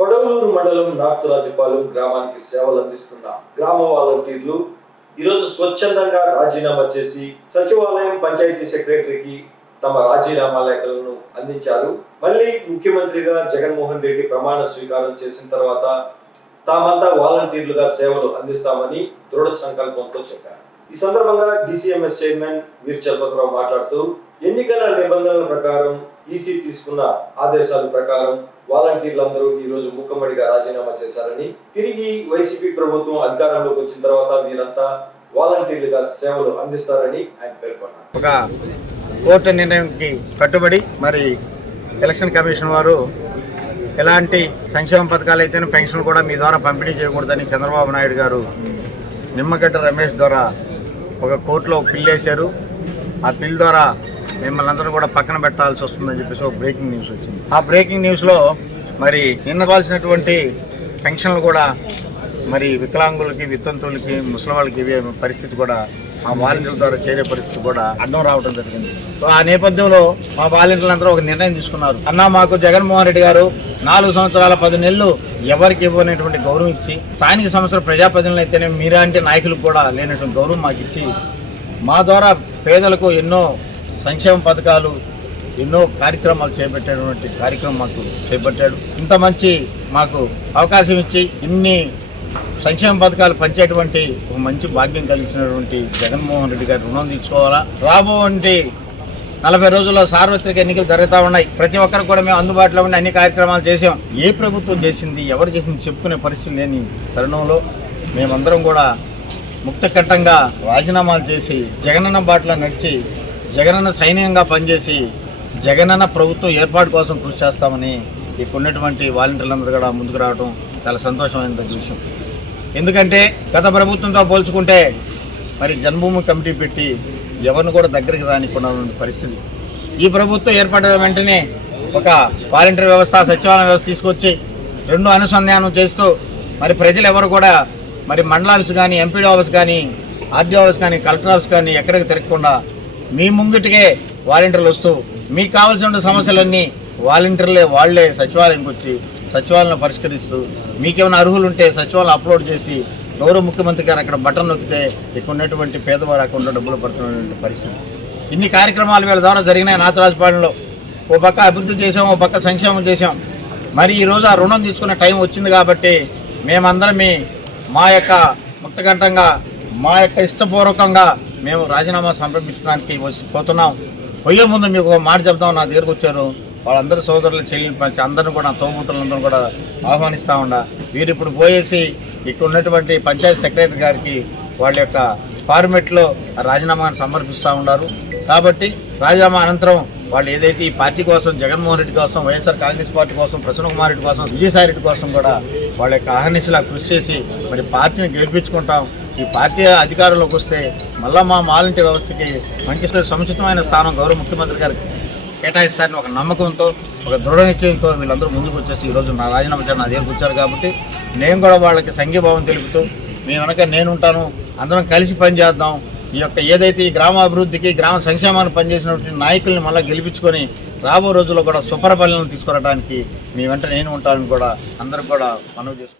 కొడవలూరు మండలం నార్త్ రాజుపాలెం గ్రామానికి సేవలు అందిస్తున్న గ్రామ వాలంటీర్లు ఈరోజు స్వచ్ఛందంగా రాజీనామా చేసి సచివాలయం పంచాయతీ సెక్రటరీకి తమ రాజీనామా లేఖలను అందించారు. మళ్ళీ ముఖ్యమంత్రిగా జగన్మోహన్ రెడ్డి ప్రమాణ స్వీకారం చేసిన తర్వాత తామంతా వాలంటీర్లుగా సేవలు అందిస్తామని దృఢ సంకల్పంతో చెప్పారు. ఈ సందర్భంగా డిసిఎంఎస్ చైర్మన్ వీర్ చల్పతరావు మాట్లాడుతూ ఎన్నికల నిబంధనల ప్రకారం ఈసీ తీసుకున్న ఆదేశాల ప్రకారం వాలంటీర్లందరూ ఈ రోజు ముక్కమ్మడిగా రాజీనామా చేశారని తిరిగి వైసీపీ ప్రభుత్వం అధికారంలోకి వచ్చిన తర్వాత వీరంతా వాలంటీర్లుగా సేవలు అందిస్తారని ఆయన పేర్కొన్నారు. ఒక కోర్టు నిర్ణయంకి కట్టుబడి మరి ఎలక్షన్ కమిషన్ వారు ఎలాంటి సంక్షేమ పథకాలు అయితేనే పెన్షన్ కూడా మీ ద్వారా పంపిణీ చేయకూడదని చంద్రబాబు నాయుడు గారు నిమ్మగడ్డ రమేష్ ద్వారా ఒక కోర్టులో పిల్లేశారు ఆ పిల్ ద్వారా మిమ్మల్ని అందరూ కూడా పక్కన పెట్టాల్సి వస్తుందని చెప్పేసి ఒక బ్రేకింగ్ న్యూస్ వచ్చింది. ఆ బ్రేకింగ్ న్యూస్లో మరి నిన్నవాల్సినటువంటి పెన్షన్లు కూడా మరి వికలాంగులకి వితంతువులకి ముసలి వాళ్ళకి ఇవే పరిస్థితి కూడా మా వాలంటీర్ల ద్వారా చేరే పరిస్థితి కూడా అడ్డం రావడం జరిగింది. సో ఆ నేపథ్యంలో మా వాలంటీర్లందరూ ఒక నిర్ణయం తీసుకున్నారు. అన్న మాకు జగన్మోహన్ రెడ్డి గారు నాలుగు సంవత్సరాల పది నెలలు ఎవరికి ఇవ్వనటువంటి గౌరవం ఇచ్చి స్థానిక సంస్థల ప్రజాప్రతినిధులు అయితేనే మీరాంటి నాయకులకు కూడా లేనటువంటి గౌరవం మాకు ఇచ్చి మా ద్వారా పేదలకు ఎన్నో సంక్షేమ పథకాలు ఎన్నో కార్యక్రమాలు చేపట్టేటువంటి కార్యక్రమం మాకు చేపట్టాడు. ఇంత మంచి మాకు అవకాశం ఇచ్చి ఇన్ని సంక్షేమ పథకాలు పంచేటువంటి ఒక మంచి భాగ్యం కలిగించినటువంటి జగన్మోహన్ రెడ్డి గారి రుణం తీసుకోవాలా? రాబోవంటి నలభై రోజుల్లో సార్వత్రిక ఎన్నికలు జరుగుతూ ఉన్నాయి. ప్రతి ఒక్కరు కూడా మేము అందుబాటులో ఉండి అన్ని కార్యక్రమాలు చేసాం ఏ ప్రభుత్వం చేసింది ఎవరు చేసింది చెప్పుకునే పరిస్థితి లేని తరుణంలో మేమందరం కూడా ముక్తకట్టంగా రాజీనామాలు చేసి జగనన్న బాటలో నడిచి జగనన్న సైన్యంగా పనిచేసి జగనన్న ప్రభుత్వం ఏర్పాటు కోసం కృషి చేస్తామని ఇప్పుడున్నటువంటి ఉన్నటువంటి వాలంటీర్లందరూ కూడా ముందుకు రావడం చాలా సంతోషమైన విషయం. ఎందుకంటే గత ప్రభుత్వంతో పోల్చుకుంటే మరి జన్మభూమి కమిటీ పెట్టి ఎవరిని కూడా దగ్గరికి రానికుండా పరిస్థితి. ఈ ప్రభుత్వం ఏర్పడిన వెంటనే ఒక వాలంటీర్ వ్యవస్థ సచివాలయ వ్యవస్థ తీసుకొచ్చి రెండు అనుసంధానం చేస్తూ మరి ప్రజలు ఎవరు కూడా మరి మండల ఆఫీస్ కానీ ఎంపీడీ ఆఫీస్ కానీ ఆర్డీ ఆఫీస్ కానీ కలెక్టర్ ఆఫీస్ కానీ ఎక్కడికి తిరగకుండా మీ ముంగిటికే వాలంటీర్లు వస్తూ మీకు కావాల్సిన సమస్యలన్నీ వాలంటీర్లే వాళ్ళే సచివాలయంకి వచ్చి సచివాలయం పరిష్కరిస్తూ మీకేమైనా అర్హులు ఉంటే సచివాలయం అప్లోడ్ చేసి గౌరవ ముఖ్యమంత్రి గారు అక్కడ బటన్ నొక్కితే ఇక్కడ ఉన్నటువంటి పేదవారి అకౌంట్లో డబ్బులు పడుతున్నటువంటి పరిస్థితి. ఇన్ని కార్యక్రమాలు వీళ్ళ ద్వారా జరిగినాయి నాథరాజపాలెంలో ఓ పక్క అభివృద్ధి చేసాం ఓ పక్క సంక్షేమం చేసాం మరి ఈరోజు ఆ రుణం తీసుకునే టైం వచ్చింది కాబట్టి మేమందరమే మా యొక్క ముక్తకంఠంగా మా యొక్క ఇష్టపూర్వకంగా మేము రాజీనామా సంప్రదించడానికి వచ్చి పోతున్నాం. పోయే ముందు మీకు ఒక మాట చెప్తాం నా దగ్గరకు వచ్చారు. వాళ్ళందరూ సోదరులు చెల్లి పంచి అందరూ కూడా తోబుట్టులందరూ కూడా ఆహ్వానిస్తూ ఉండ వీరు ఇప్పుడు పోయేసి ఇక్కడ ఉన్నటువంటి పంచాయతీ సెక్రటరీ గారికి వాళ్ళ యొక్క ఫార్మెట్లో రాజీనామాను సమర్పిస్తూ ఉన్నారు. కాబట్టి రాజీనామా అనంతరం వాళ్ళు ఏదైతే ఈ పార్టీ కోసం జగన్మోహన్ రెడ్డి కోసం వైఎస్ఆర్ కాంగ్రెస్ పార్టీ కోసం ప్రసన్న కుమార్ రెడ్డి కోసం విజయసాయి రెడ్డి కోసం కూడా వాళ్ళ యొక్క అహర్నిశలా కృషి చేసి మరి పార్టీని గెలిపించుకుంటాం. ఈ పార్టీ అధికారంలోకి వస్తే మళ్ళా మా మాలంటి వ్యవస్థకి మంచి సముచితమైన స్థానం గౌరవ ముఖ్యమంత్రి గారికి కేటాయిస్తారని ఒక నమ్మకంతో ఒక దృఢ నిశ్చయంతో వీళ్ళందరూ ముందుకు వచ్చేసి ఈరోజు నా రాజీనామా చేయడం నా దగ్గరకు వచ్చారు కాబట్టి నేను కూడా వాళ్ళకి సంఘీభావం తెలుపుతూ మీ వెనక నేను ఉంటాను అందరం కలిసి పనిచేద్దాం. ఈ యొక్క ఏదైతే ఈ గ్రామాభివృద్ధికి గ్రామ సంక్షేమాన్ని పనిచేసినటువంటి నాయకుల్ని మళ్ళీ గెలిపించుకొని రాబో రోజుల్లో కూడా సుపరపాలన తీసుకురావడానికి మీ వెంట నేను ఉంటానని కూడా అందరూ కూడా మనవి చేసుకుంటాం